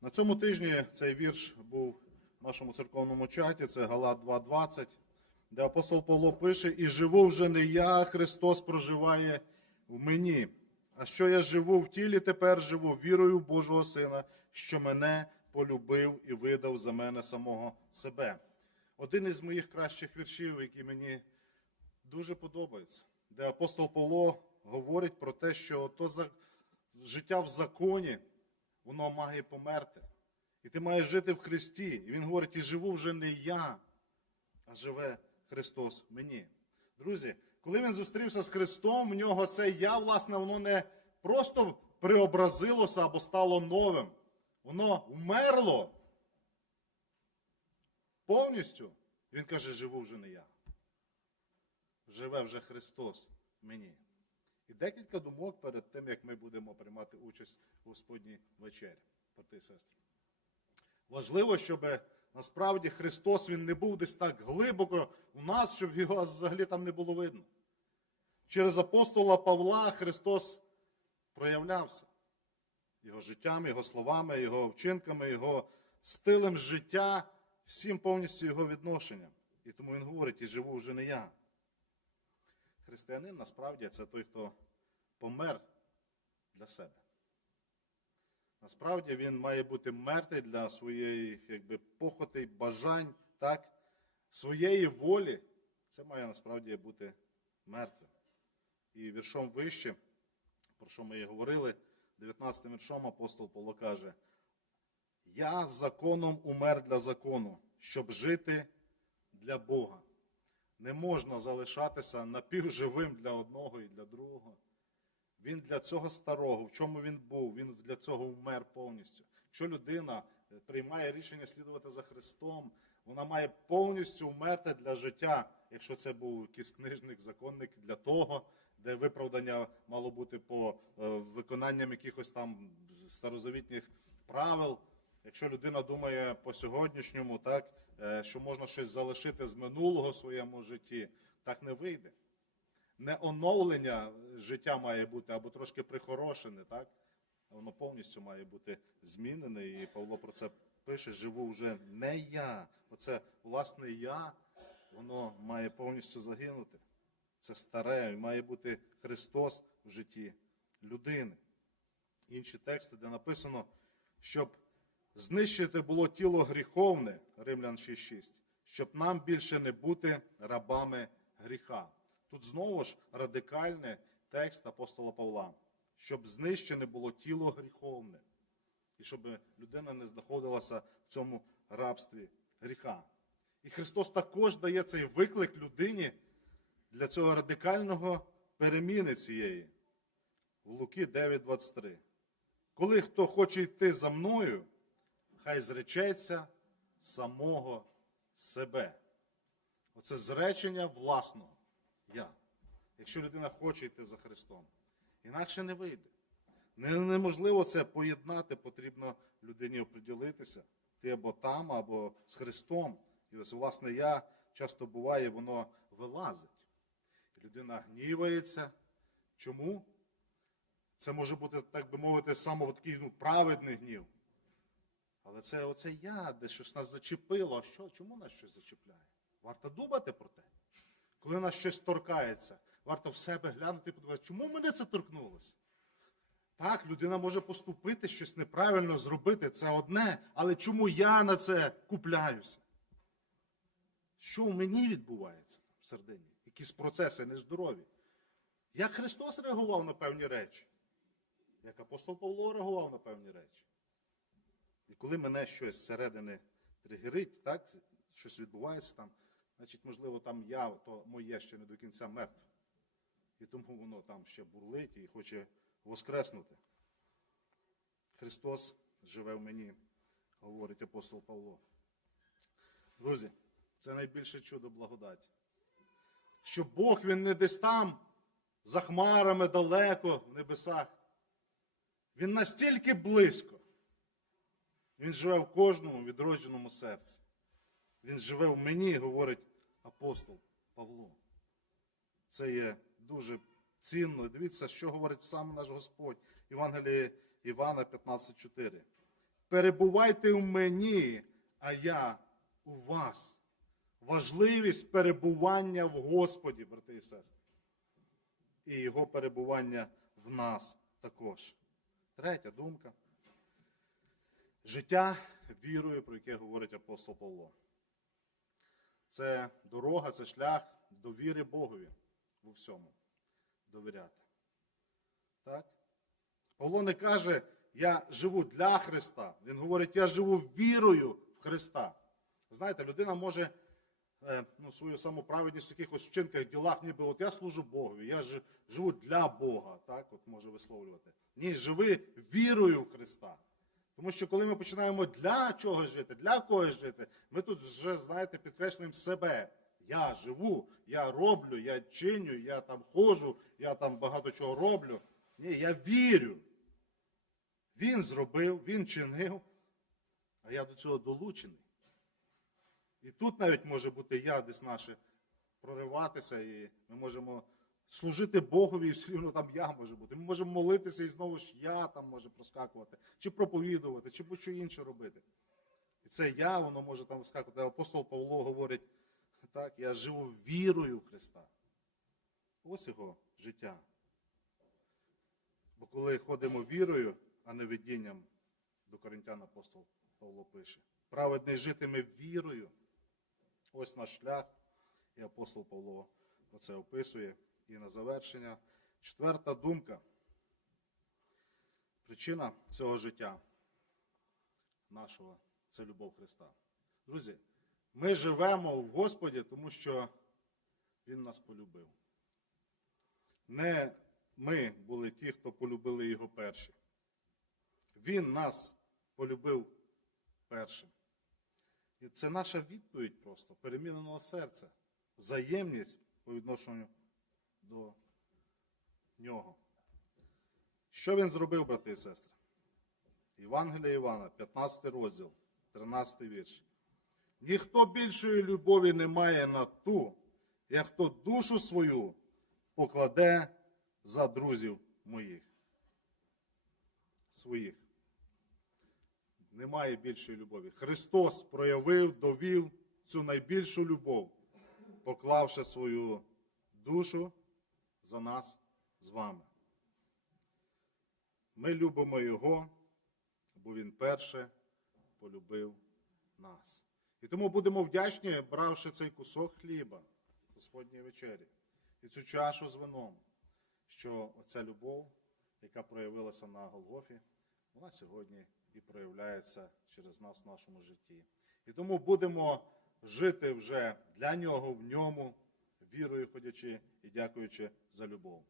На цьому тижні цей вірш був в нашому церковному чаті, це Галат 2.20, де апостол Павло пише: І живу вже не я, Христос проживає в мені. А що я живу в тілі, тепер живу вірою Божого Сина, що мене полюбив і видав за мене самого себе. Один із моїх кращих віршів, який мені дуже подобається, де апостол Павло говорить про те, що то життя в законі, воно має померти. І ти маєш жити в Христі. І він говорить: і живу вже не я, а живе Христос мені. Друзі, коли він зустрівся з Христом, в нього це я, власне, воно не просто преобразилося або стало новим. Воно вмерло повністю. Він каже: живу вже не я. Живе вже Христос мені. І декілька думок перед тим, як ми будемо приймати участь у Господній вечері, брати і сестри. Важливо, щоб насправді Христос він не був десь так глибоко у нас, щоб його взагалі там не було видно. Через апостола Павла Христос проявлявся його життям, його словами, його вчинками, його стилем життя, всім повністю його відношенням. І тому він говорить: і живу вже не я. Християнин насправді це той, хто помер для себе. Насправді він має бути мертвий для своєї якби, похоти, бажань, так? своєї волі. Це має насправді бути мертвим. І віршом вище, про що ми і говорили, 19 віршом апостол Павло каже: Я законом умер для закону, щоб жити для Бога. Не можна залишатися напівживим для одного і для другого. Він для цього старого, в чому він був, він для цього вмер повністю. Якщо людина е, приймає рішення слідувати за Христом, вона має повністю вмерти для життя, якщо це був якийсь книжник, законник для того, де виправдання мало бути по е, виконанням якихось там старозавітніх правил. Якщо людина думає по сьогоднішньому, так, е, що можна щось залишити з минулого в своєму житті, так не вийде не оновлення життя має бути або трошки прихорошене, так? Воно повністю має бути змінене. І Павло про це пише: живу вже не я. Оце власне я, воно має повністю загинути. Це старе, має бути Христос в житті людини. Інші тексти, де написано, щоб знищити було тіло гріховне, Римлян 6.6, щоб нам більше не бути рабами гріха. Тут знову ж радикальний текст апостола Павла, щоб знищене було тіло гріховне, і щоб людина не знаходилася в цьому рабстві гріха. І Христос також дає цей виклик людині для цього радикального переміни цієї. В Луки 9:23. Коли хто хоче йти за мною, хай зречеться самого себе. Оце зречення власного я. Якщо людина хоче йти за Христом. Інакше не вийде. Неможливо це поєднати, потрібно людині оприділитися. Ти або там, або з Христом. І ось, власне, я часто буває, воно вилазить. Людина гнівається. Чому? Це може бути, так би мовити, саме такий ну, праведний гнів. Але це оце я, де щось нас зачепило. А що? Чому нас щось зачіпляє? Варто думати про те. Коли нас щось торкається, варто в себе глянути і подивитися, чому мене це торкнулося? Так, людина може поступити, щось неправильно зробити, це одне, але чому я на це купляюся? Що в мені відбувається в середині? Якісь процеси нездорові? Як Христос реагував на певні речі? Як апостол Павло реагував на певні речі? І коли мене щось зсередини тригерить, так, щось відбувається там, значить, можливо, там я, то моє ще не до кінця мертве. І тому воно там ще бурлить і хоче воскреснути. Христос живе в мені, говорить апостол Павло. Друзі, це найбільше чудо благодаті. Що Бог він не десь там, за хмарами далеко в небесах. Він настільки близько. Він живе в кожному відродженому серці. Він живе в мені, говорить апостол Павло. Це є дуже цінно. Дивіться, що говорить сам наш Господь. Євангеліє Івана 15.4. перебувайте в мені, а я у вас. Важливість перебування в Господі, брати і сестри. І його перебування в нас також. Третя думка. Життя вірою, про яке говорить апостол Павло. Це дорога, це шлях до віри Богові у всьому. Довіряти. Так? Павло не каже, я живу для Христа. Він говорить, я живу вірою в Христа. Знаєте, людина може е, ну, свою самоправедність в якихось вчинках, ділах, ніби от я служу Богові, я живу для Бога, так от може висловлювати. Ні, живи вірою в Христа. Тому що коли ми починаємо для чогось жити, для когось жити, ми тут вже, знаєте, підкреслюємо себе. Я живу, я роблю, я чиню, я там ходжу, я там багато чого роблю. Ні, я вірю. Він зробив, він чинив, а я до цього долучений. І тут навіть може бути я десь наше прориватися, і ми можемо служити Богові, все рівно там я може бути. Ми можемо молитися, і знову ж я там може проскакувати, чи проповідувати, чи будь-що інше робити. І це я, воно може там вискакувати. Апостол Павло говорить, так, я живу вірою в Христа. Ось його життя. Бо коли ходимо вірою, а не видінням, до Коринтян апостол Павло пише. Праведний житиме вірою. Ось наш шлях. І апостол Павло про це описує. І на завершення. Четверта думка. Причина цього життя нашого це любов Христа. Друзі, ми живемо в Господі, тому що Він нас полюбив. Не ми були ті, хто полюбили його перші. Він нас полюбив першим. І це наша відповідь просто переміненого серця, взаємність по відношенню до нього. Що він зробив, брати і сестри? Євангелія Івана, 15 розділ, 13 вірш. Ніхто більшої любові не має на ту, як хто душу свою покладе за друзів моїх. Своїх. Немає більшої любові. Христос проявив, довів цю найбільшу любов, поклавши свою душу за нас з вами. Ми любимо Його, бо Він перше полюбив нас. І тому будемо вдячні, бравши цей кусок хліба Господньої вечері і цю чашу з вином, що оця любов, яка проявилася на Голгофі, вона сьогодні і проявляється через нас в нашому житті. І тому будемо жити вже для нього, в ньому, вірою ходячи і дякуючи за любов.